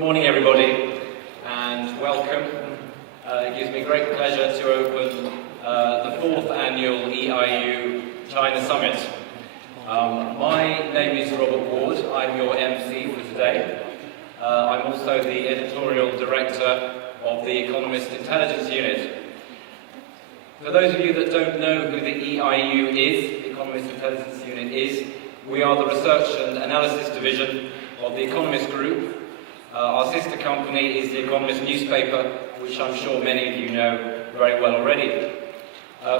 morning, everybody, and welcome. It gives me great pleasure to open the 4th annual EIU China Summit. My name is Robert Ward. I'm your MC for today. I'm also the editorial director of the Economist Intelligence Unit. For those of you that don't know who the EIU is, the Economist Intelligence Unit is, we are the research and analysis division of the Economist Group. Our sister company is the Economist newspaper, which I'm sure many of you know very well already.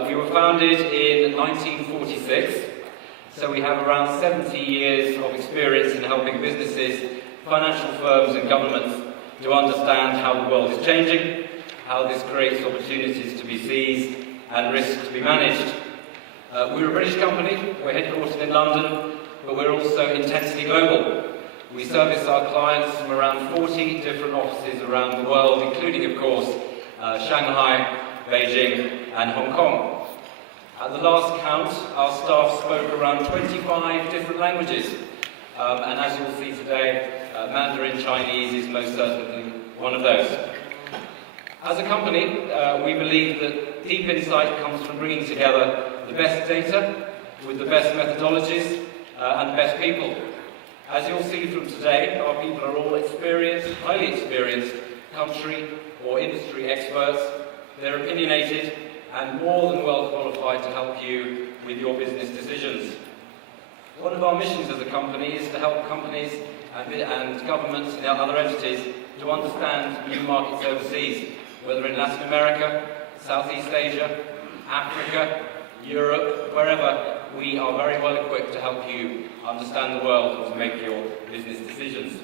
We were founded in 1946, so we have around 70 years of experience in helping businesses, financial firms and governments to understand how the world is changing, how this creates opportunities to be seized and risks to be managed. We're a British company, we're headquartered in London, but we're also intensely global. We service our clients from around 40 different offices around the world, including, of course, Shanghai, Beijing and Hong Kong. At the last count, our staff spoke around 25 different languages. And as you'll see today, Mandarin Chinese is most certainly one of those. As a company, we believe that deep insight comes from bringing together the best data with the best methodologies and the best people. As you'll see from today, our people are all experienced, highly experienced country or industry experts. They're opinionated and more than well qualified to help you with your business decisions. One of our missions as a company is to help companies and governments and other entities to understand new markets overseas, whether in Latin America, Southeast Asia, Africa, Europe, wherever. We are very well equipped to help you understand the world and to make your business decisions.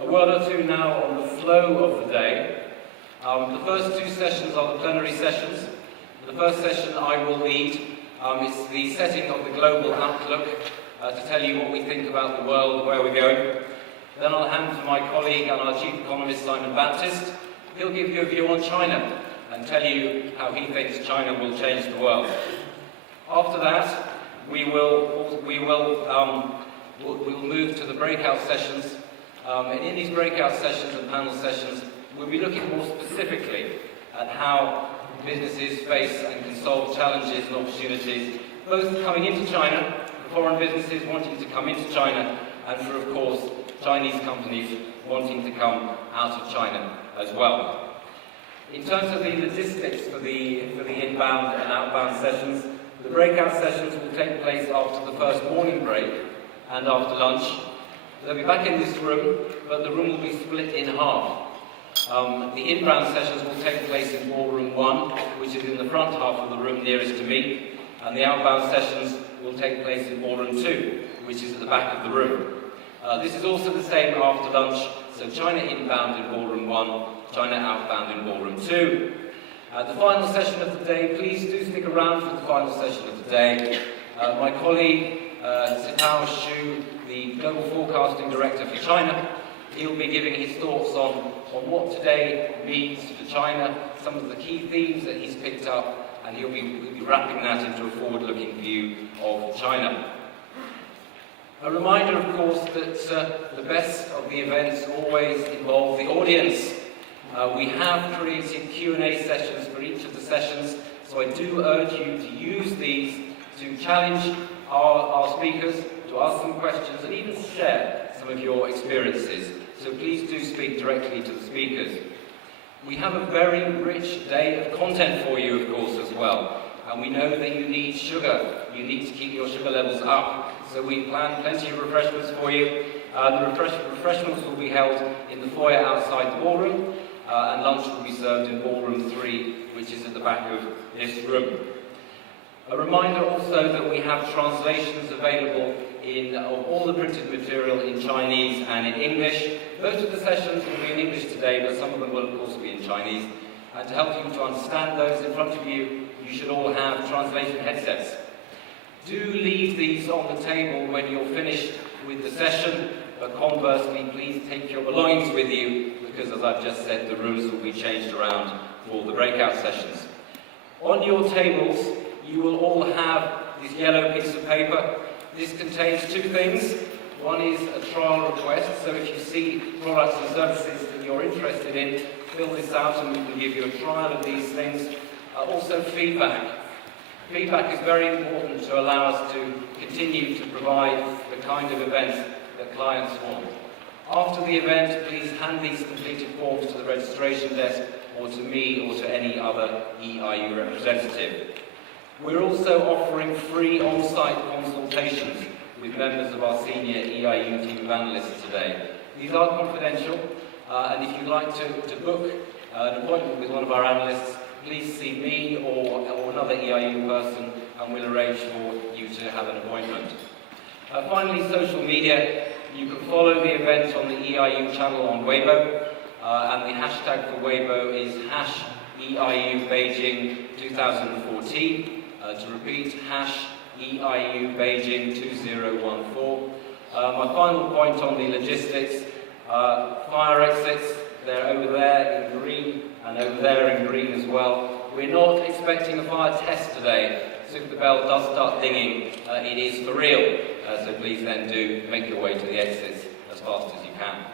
A word or two now on the flow of the day. The first two sessions are the plenary sessions. The first session I will lead. It's the setting of the global outlook to tell you what we think about the world, where we're going. Then I'll hand to my colleague and our Chief Economist, Simon Baptist. He'll give you a view on China and tell you how he thinks China will change the world. After that, we'll move to the breakout sessions. And in these breakout sessions and panel sessions, we'll be looking more specifically at how businesses face and can solve challenges and opportunities, both coming into China, for foreign businesses wanting to come into China, and for, of course, Chinese companies wanting to come out of China as well. In terms of the logistics for the inbound and outbound sessions, the breakout sessions will take place after the first morning break and after lunch. They'll be back in this room, but the room will be split in half. The inbound sessions will take place in ballroom 1, which is in the front half of the room nearest to me, and the outbound sessions will take place in ballroom 2, which is at the back of the room. This is also the same after lunch, so China inbound in ballroom 1, China outbound in ballroom 2. The final session of the day, please do stick around for the final session of the day. My colleague, Zitao Xu, the Global Forecasting Director for China, he'll be giving his thoughts on what today means for China, some of the key themes that he's picked up, and he'll be wrapping that into a forward-looking view of China. A reminder, of course, that the best of the events always involve the audience. We have created Q&A sessions for each of the sessions, so I do urge you to use these to challenge our speakers, to ask them questions, and even share some of your experiences. So please do speak directly to the speakers. We have a very rich day of content for you, of course, as well. And we know that you need sugar. You need to keep your sugar levels up. So we plan plenty of refreshments for you. The refreshments will be held in the foyer outside the ballroom. And lunch will be served in ballroom 3, which is at the back of this room. A reminder also that we have translations available of all the printed material in Chinese and in English. Most of the sessions will be in English today, but some of them will of course be in Chinese. And to help you to understand those in front of you, you should all have translation headsets. Do leave these on the table when you're finished with the session, but conversely, please take your belongings with you, because as I've just said, the rooms will be changed around for the breakout sessions. On your tables, you will all have this yellow piece of paper. This contains two things. One is a trial request, so if you see products and services that you're interested in, fill this out and we can give you a trial of these things. Also feedback. Feedback is very important to allow us to continue to provide the kind of events that clients want. After the event, please hand these completed forms to the registration desk or to me or to any other EIU representative. We're also offering free on-site consultations with members of our senior EIU team of analysts today. These are confidential, and if you'd like to book an appointment with one of our analysts, please see me or another EIU person, and we'll arrange for you to have an appointment. Finally, social media. You can follow the event on the EIU channel on Weibo, and the hashtag for Weibo is #EIU Beijing 2014. To repeat, #EIU Beijing 2014. My final point on the logistics, fire exits, they're over there in green and over there in green as well. We're not expecting a fire test today, so if the bell does start dinging, it is for real. So please then do make your way to the exits as fast as you can.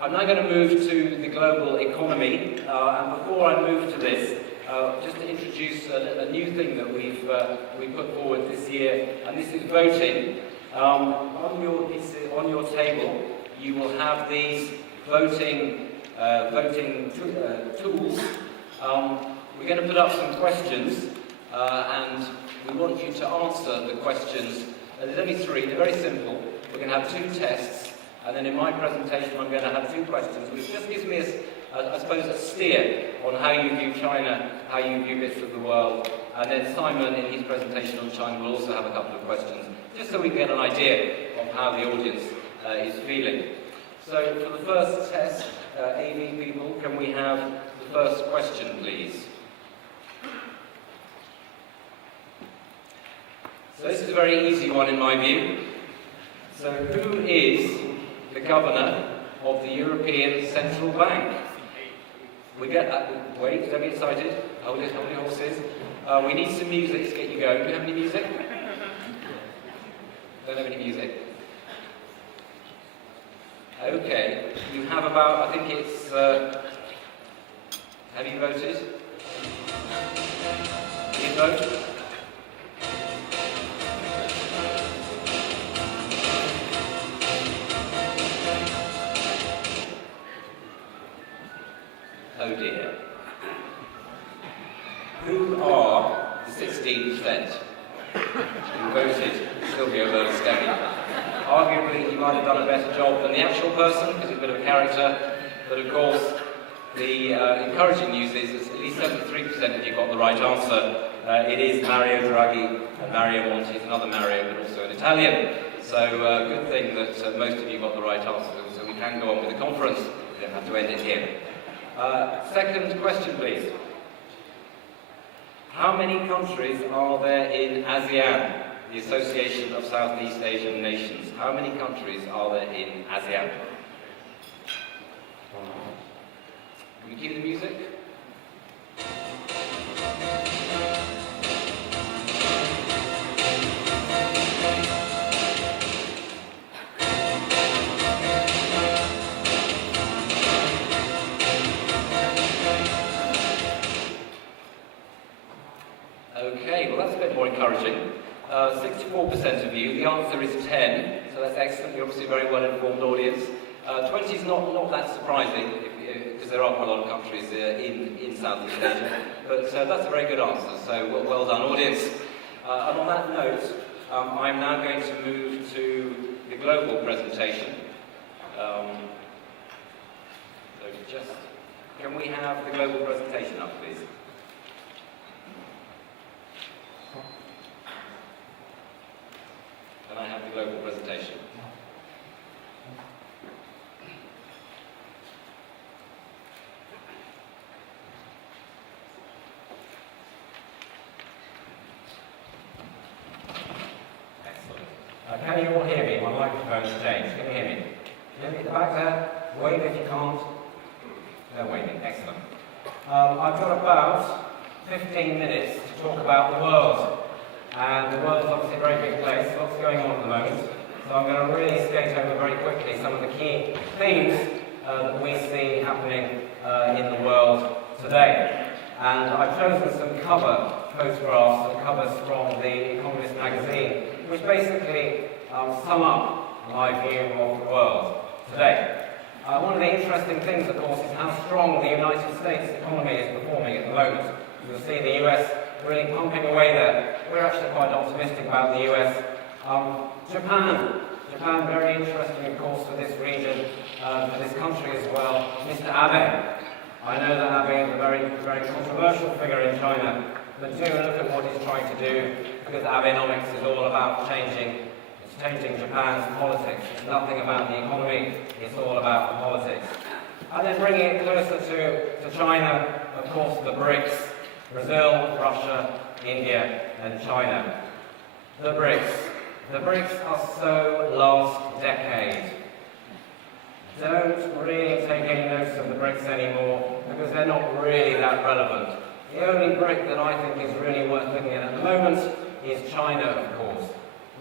I'm now going to move to the global economy, and before I move to this, just to introduce a new thing that we put forward this year, and this is voting. On your table, you will have these voting tools. We're going to put up some questions, and we want you to answer the questions. There's only three. They're very simple. We're going to have two tests, and then in my presentation, I'm going to have two questions, which just gives me I suppose, a steer on how you view China, how you view bits of the world. And then Simon, in his presentation on China, will also have a couple of questions, just so we can get an idea of how the audience is feeling. So for the first test, AV people, can we have the first question, please? So this is a very easy one in my view. So who is the governor of the European Central Bank? We get that. Wait, don't be excited. Hold your horses. We need some music to get you going. Do you have any music? Don't have any music. Okay. You have about, I think it's, have you voted? Did you vote? Oh dear. Who are the 16% who voted Silvio Berlusconi? Arguably, he might have done a better job than the actual person, because he's a bit of a character, but of course, the encouraging news is that at least 73% of you got the right answer. It is Mario Draghi, and Mario Monti is another Mario, but also an Italian. So, good thing that most of you got the right answer, so we can go on with the conference. We don't have to end it here. Second question, please. How many countries are there in ASEAN, the Association of Southeast Asian Nations? How many countries are there in ASEAN? Can we cue the music? Okay, well that's a bit more encouraging. 64% of you, the answer is 10, so that's excellent. You're obviously a very well-informed audience. 20 is not that surprising, because there are quite a lot of countries in Southeast Asia, but that's a very good answer, so well done, audience. And on that note, I'm now going to move to the global presentation. So just, can we have the global presentation up, please? Can I have the global presentation? Excellent. Can you all hear me? My microphone's changed. Can you hear me? Can you hear me at the back there? Wave if you can't. No waving. Excellent. I've got about 15 minutes to talk about the world. And the world's obviously a very big place, lots going on at the moment. So I'm going to really skate over very quickly some of the key themes that we see happening in the world today. And I've chosen some cover photographs and covers from the Economist magazine, which basically sum up my view of the world today. One of the interesting things, of course, is how strong the United States economy is performing at the moment. You'll see the US really pumping away there. We're actually quite optimistic about the US. Japan, very interesting, of course, for this region, for this country as well. Mr. Abe. I know that Abe is a very, very controversial figure in China, but do look at what he's trying to do, because Abenomics is all about changing Japan's politics. It's nothing about the economy, it's all about the politics. And then bringing it closer to China, of course, the BRICS, Brazil, Russia, India, and China. The BRICS. The BRICS are so last decade. Don't really take any notice of the BRICS anymore, because they're not really that relevant. The only BRIC that I think is really worth looking at the moment is China, of course.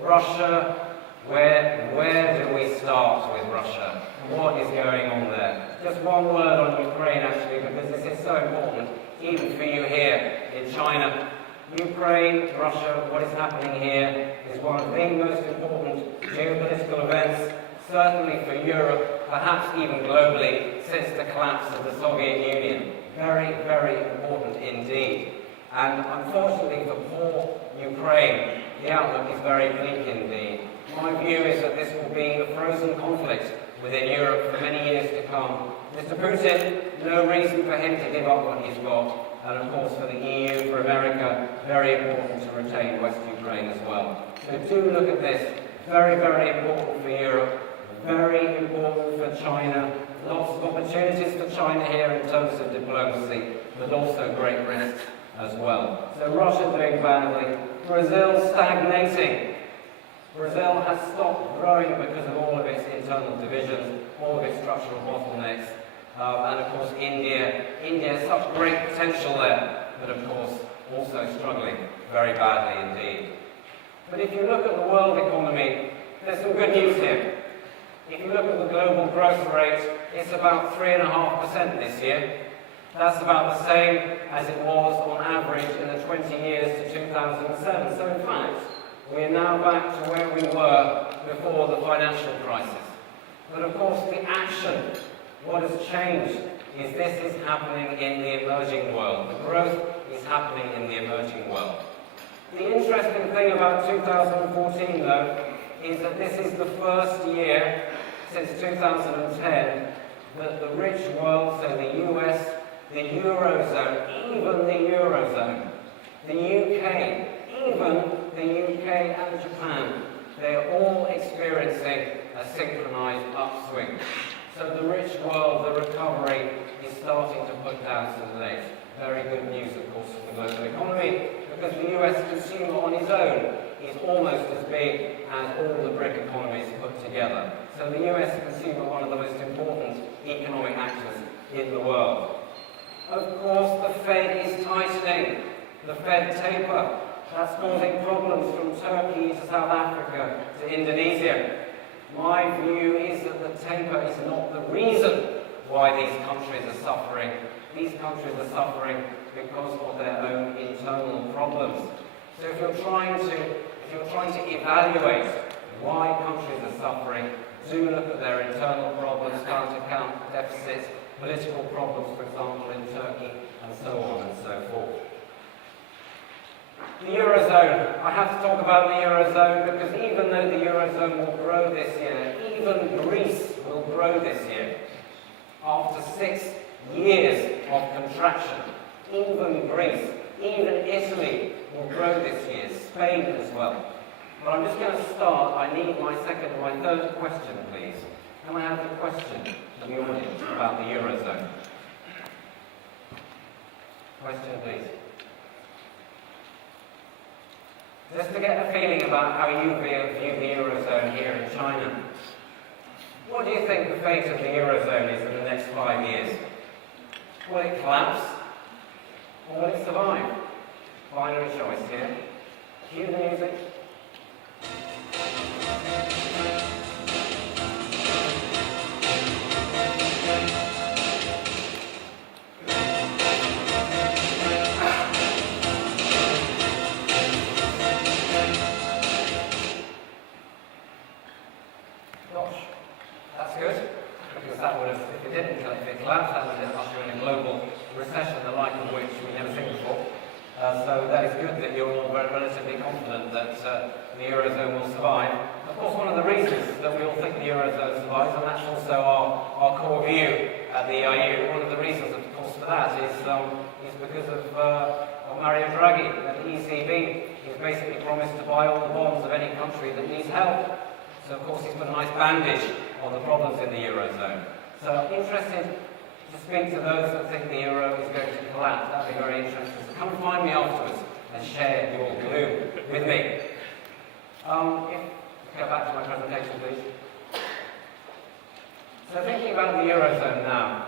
Russia, where do we start with Russia? What is going on there? Just one word on Ukraine, actually, because this is so important, even for you here in China. Ukraine, Russia, what is happening here is one of the most important geopolitical events, certainly for Europe, perhaps even globally, since the collapse of the Soviet Union. Very, very important indeed. And unfortunately for poor Ukraine, the outlook is very bleak indeed. My view is that this will be a frozen conflict within Europe for many years to come. Mr. Putin, no reason for him to give up what he's got. And of course for the EU, for America, very important to retain West Ukraine as well. So do look at this. Very, very important for Europe. Very important for China. Lots of opportunities for China here in terms of diplomacy, but also great risks as well. So Russia doing badly. Brazil stagnating. Brazil has stopped growing because of all of its internal divisions, all of its structural bottlenecks. And of course India has such great potential there, but of course also struggling very badly indeed. But if you look at the world economy, there's some good news here. If you look at the global growth rate, it's about 3.5% this year. That's about the same as it was on average in the 20 years to 2007. So in fact, we are now back to where we were before the financial crisis. But of course the action, what has changed is this is happening in the emerging world. The growth is happening in the emerging world. The interesting thing about 2014 though, is that this is the first year since 2010 that the rich world, so the US, the Eurozone, even the Eurozone, the UK, even the UK and Japan, they're all experiencing a synchronized upswing. So the rich world, the recovery, is starting to put down some legs. Very good news, of course, for the global economy, because the US consumer on its own is almost as big as all the BRIC economies put together. So the US consumer, one of the most important economic actors in the world. Of course, the Fed is tightening. The Fed taper. That's causing problems from Turkey to South Africa to Indonesia. My view is that the taper is not the reason why these countries are suffering. These countries are suffering because of their own internal problems. So if you're trying to evaluate why countries are suffering, do look at their internal problems, current account deficits, political problems, for example, in Turkey, and so on and so forth. The Eurozone. I have to talk about the Eurozone because even though the Eurozone will grow this year, even Greece will grow this year. After 6 years of contraction, even Greece, even Italy will grow this year, Spain as well. But I'm just going to start. I need my third question, please. Can I have a question from the audience about the Eurozone? Question, please. Just to get a feeling about how you view the Eurozone here in China. What do you think the fate of the Eurozone is in the next 5 years? Will it collapse? Or will it survive? Binary choice here. Cue the music. collapse, that was ushering a global recession, the like of which we've never seen before. So that is good that you're all very relatively confident that the Eurozone will survive. Of course, one of the reasons that we all think the Eurozone survives, and that's also our core view at the EIU, one of the reasons, of course, for that is because of Mario Draghi. The ECB has basically promised to buy all the bonds of any country that needs help. So, of course, he's put a nice bandage on the problems in the Eurozone. So, I'm interested to speak to those that think the Euro is going to collapse. That would be very interesting. So come find me afterwards and share your gloom with me. Go back to my presentation, please. So thinking about the Eurozone now,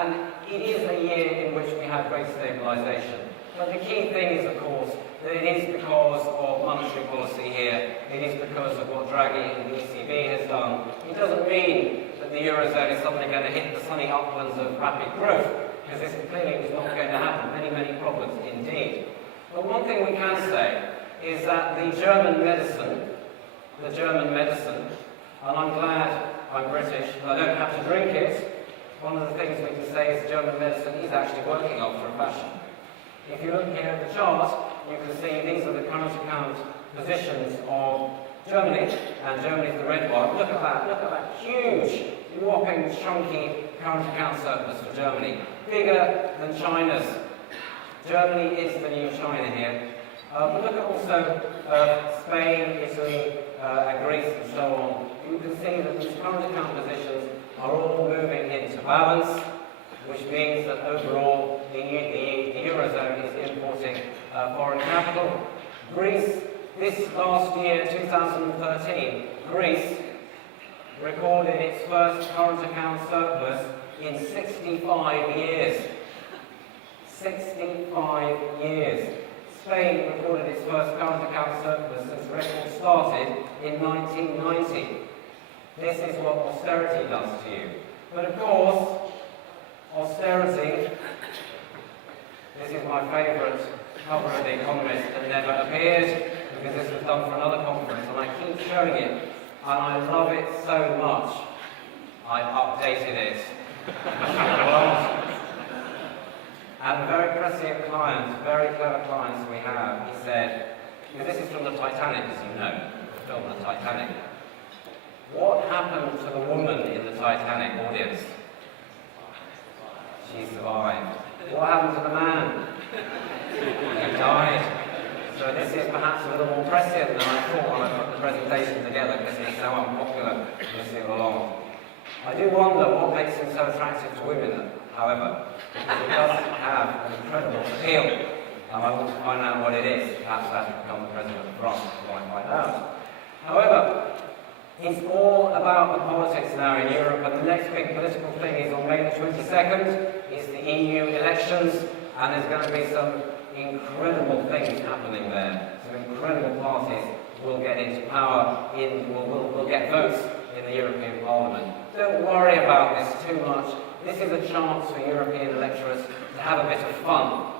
and it is a year in which we have great stabilisation. But the key thing is, of course, that it is because of monetary policy here, it is because of what Draghi and the ECB has done. It doesn't mean that the Eurozone is suddenly going to hit the sunny uplands of rapid growth, because this clearly is not going to happen. Many, many problems indeed. But one thing we can say is that the German medicine, and I'm glad I'm British and I don't have to drink it, one of the things we can say is German medicine is actually working after a fashion. If you look here at the chart, you can see these are the current account positions of Germany, and Germany is the red one. Look at that huge, whopping, chunky current account surplus for Germany. Bigger than China's. Germany is the new China here. But look at also Spain, Italy, and Greece, and so on. You can see that these current account positions are all moving into balance, which means that overall the Eurozone is importing foreign capital. Greece, this last year, 2013, Greece recorded its first current account surplus in 65 years. 65 years. Spain recorded its first current account surplus since record started in 1990. This is what austerity does to you. But of course, austerity, this is my favourite cover of The Economist that never appeared, because this was done for another conference, and I keep showing it, and I love it so much, I updated it. And a very prescient client, very clever clients we have, he said, because this is from the Titanic, as you know, the film The Titanic. What happened to the woman in the Titanic, audience? She survived. What happened to the man? He died. So this is perhaps a little more prescient than I thought when I put the presentation together, because he's so unpopular this year along. I do wonder what makes him so attractive to women, however, because he does have an incredible appeal. And I want to find out what it is. Perhaps that will become the President of France, I might find out. However, it's all about the politics now in Europe, and the next big political thing is on May the 22nd, is the EU elections, and there's going to be some incredible things happening there. Some incredible parties will get into power, will get votes in the European Parliament. Don't worry about this too much. This is a chance for European electorates to have a bit of fun,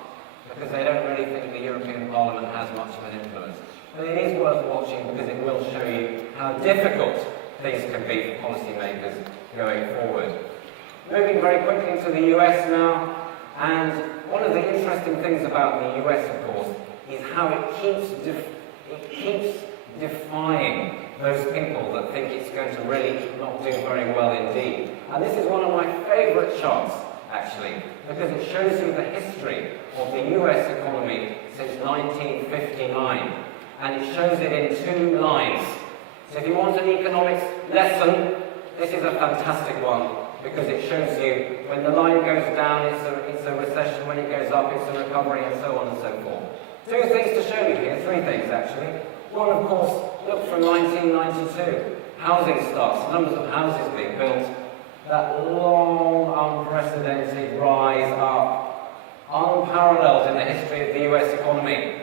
because they don't really think the European Parliament has much of an influence. But it is worth watching, because it will show you how difficult things can be for policymakers going forward. Moving very quickly to the US now, and one of the interesting things about the US, of course, is how it keeps defying those people that think it's going to really not do very well indeed. And this is one of my favourite charts, actually, because it shows you the history of the US economy since 1959. And it shows it in two lines. So if you want an economics lesson, this is a fantastic one, because it shows you when the line goes down, it's a recession, when it goes up, it's a recovery, and so on and so forth. Two things to show you here, three things actually. One, of course, look from 1992. Housing starts, numbers of houses being built, that long, unprecedented rise up, unparalleled in the history of the US economy.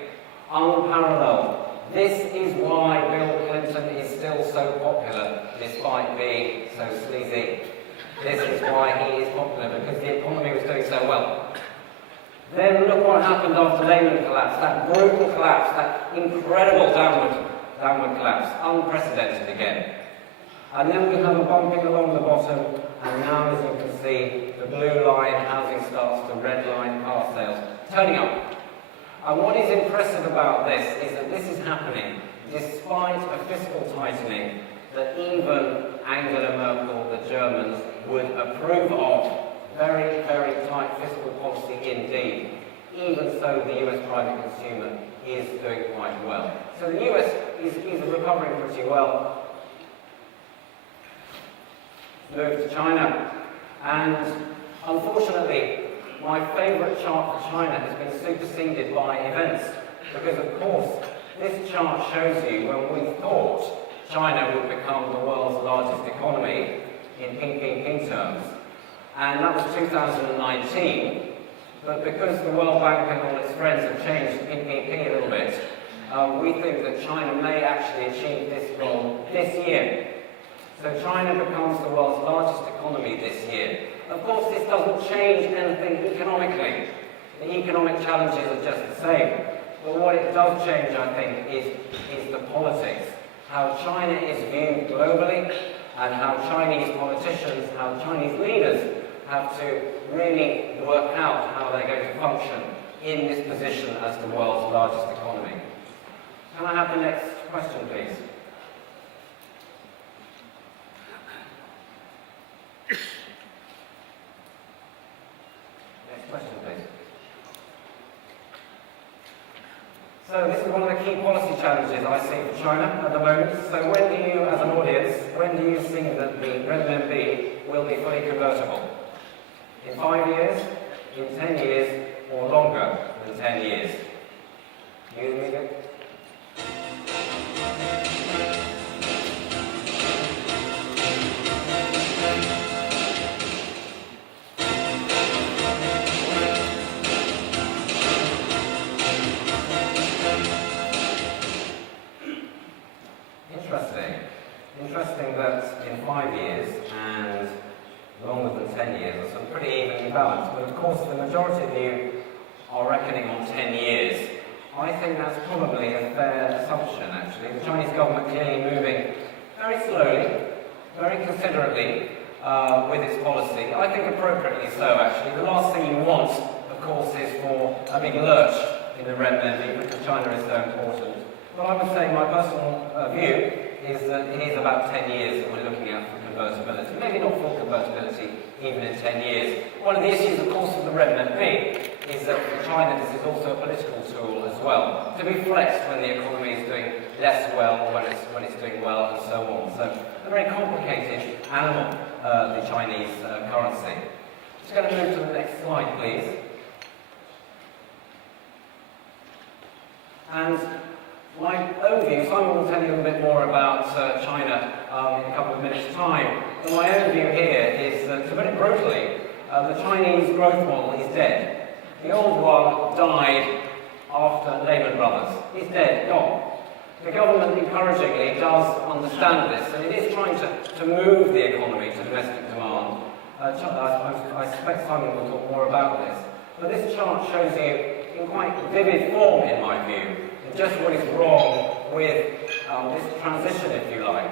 Unparalleled. This is why Bill Clinton is still so popular, despite being so sleazy. This is why he is popular, because the economy was doing so well. Then look what happened after Lehman collapse, that brutal collapse, that incredible downward collapse, unprecedented again. And then we have a bumping along the bottom, and now, as you can see, the blue line, housing starts, the red line, car sales, turning up. And what is impressive about this is that this is happening despite a fiscal tightening that even Angela Merkel, the Germans, would approve of. Very, very tight fiscal policy indeed. Even so, the US private consumer is doing quite well. So the US is recovering pretty well. Move to China. And unfortunately, my favourite chart for China has been superseded by events. Because of course, this chart shows you when we thought China would become the world's largest economy in PPP terms. And that was 2019. But because the World Bank and all its friends have changed PPP a little bit, we think that China may actually achieve this goal this year. So China becomes the world's largest economy this year. Of course, this doesn't change anything economically. The economic challenges are just the same. But what it does change, I think, is the politics. How China is viewed globally, and how Chinese politicians, how Chinese leaders have to really work out how they're going to function in this position as the world's largest economy. Can I have the next question, please? Next question, please. So this is one of the key policy challenges I see for China at the moment. So when do you, as an audience, when do you think that the renminbi will be fully convertible? In 5 years, in 10 years, or longer than 10 years? You, Amiga? Interesting that in 5 years and longer than 10 years are sort of pretty evenly balanced. But of course, the majority of you are reckoning on 10 years. I think that's probably a fair assumption, actually. The Chinese government clearly moving very slowly, very considerately with its policy. I think appropriately so, actually. The last thing you want, of course, is for a big lurch in the renminbi, because China is so important. But I would say my personal view is that it is about 10 years that we're looking at for convertibility. Maybe not full convertibility, even in 10 years. One of the issues, of course, with the renminbi is that for China this is also a political tool as well, to be flexed when the economy is doing less well or when it's doing well and so on. So a very complicated animal, the Chinese currency. Just going to move to the next slide, please. And my overview, Simon will tell you a bit more about China in a couple of minutes' time. But my overview here is that, to put it brutally, the Chinese growth model is dead. The old one died after Lehman Brothers. It's dead, gone. The government encouragingly does understand this, and it is trying to move the economy to domestic demand. I suspect Simon will talk more about this. But this chart shows you in quite vivid form, in my view, just what is wrong with this transition, if you like.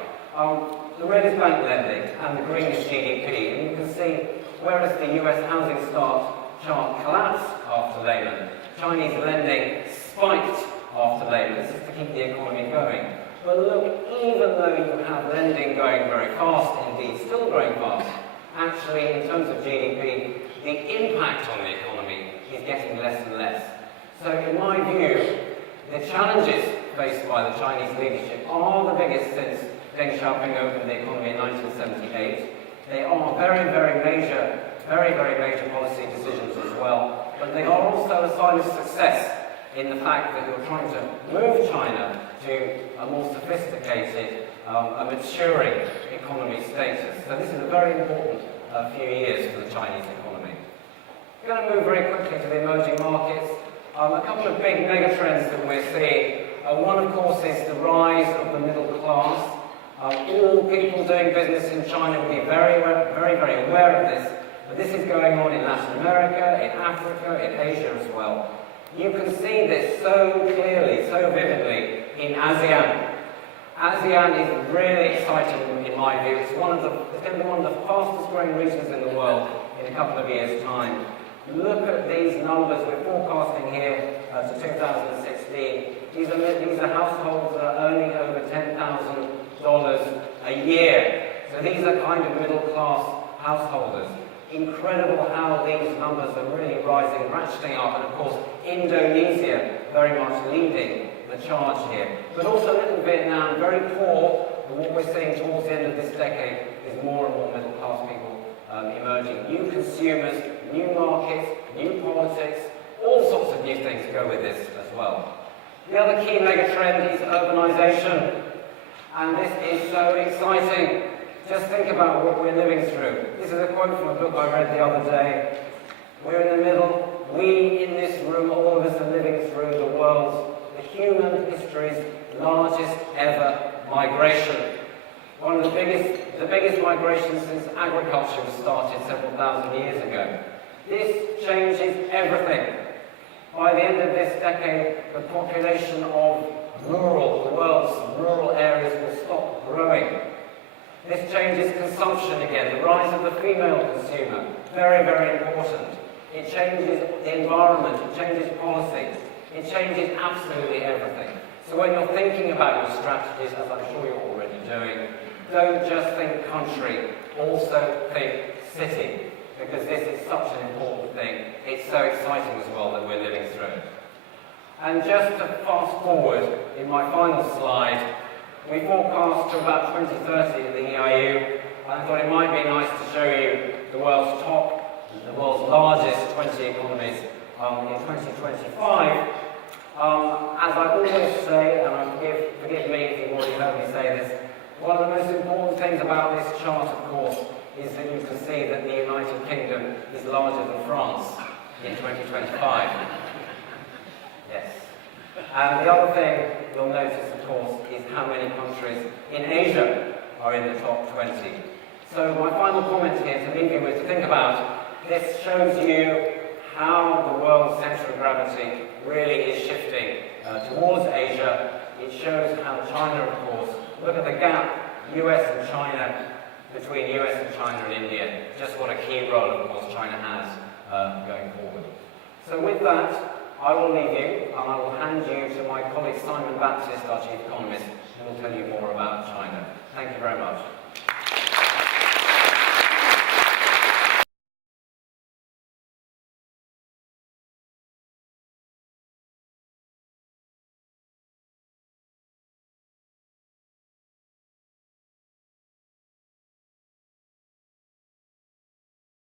The red is bank lending and the green is GDP, and you can see whereas the US housing start chart collapsed after Lehman, Chinese lending spiked after Lehman. This is to keep the economy going. But look, even though you have lending going very fast, indeed still growing fast, actually in terms of GDP, the impact on the economy is getting less and less. So in my view, the challenges faced by the Chinese leadership are the biggest since Deng Xiaoping opened the economy in 1978. They are very, very major policy decisions as well, but they are also a sign of success in the fact that you're trying to move China to a more sophisticated, a maturing economy status. So this is a very important few years for the Chinese economy. I'm going to move very quickly to the emerging markets. A couple of big megatrends that we're seeing. One, of course, is the rise of the middle class. All people doing business in China will be very aware of this. But this is going on in Latin America, in Africa, in Asia as well. You can see this so clearly, so vividly in ASEAN. ASEAN is really exciting in my view. It's going to be one of the fastest growing regions in the world in a couple of years' time. Look at these numbers we're forecasting here to 2016. These are households that are earning over $10,000 a year. So these are kind of middle-class householders. Incredible how these numbers are really rising, ratcheting up, and of course Indonesia very much leading the charge here. But also little Vietnam, very poor, and what we're seeing towards the end of this decade is more and more middle-class people emerging. New consumers, new markets, new politics, all sorts of new things go with this as well. The other key megatrend is urbanization, and this is so exciting. Just think about what we're living through. This is a quote from a book I read the other day. We're in the middle. We in this room, all of us are living through the human history's largest ever migration. One of the biggest migrations since agriculture was started several thousand years ago. This changes everything. By the end of this decade, the population of the world's rural areas will stop growing. This changes consumption again, the rise of the female consumer, very, very important. It changes the environment, it changes policy, it changes absolutely everything. So when you're thinking about your strategies, as I'm sure you're already doing, don't just think country, also think city, because this is such an important thing. It's so exciting as well that we're living through. And just to fast forward, in my final slide, we forecast to about 2030 in the EIU. I thought it might be nice to show you the world's largest 20 economies in 2025. As I always say, and forgive me if you've already heard me say this, one of the most important things about this chart, of course, is that you can see that the United Kingdom is larger than France in 2025. Yes. And the other thing you'll notice, of course, is how many countries in Asia are in the top 20. So my final comment here to leave you with to think about, this shows you how the world's centre of gravity really is shifting towards Asia. It shows how China, of course, look at the gap, US and China, between US and China and India. Just what a key role, of course, China has going forward. So with that, I will leave you, and I will hand you to my colleague Simon Baptist, our Chief Economist, who will tell you more about China. Thank you very much.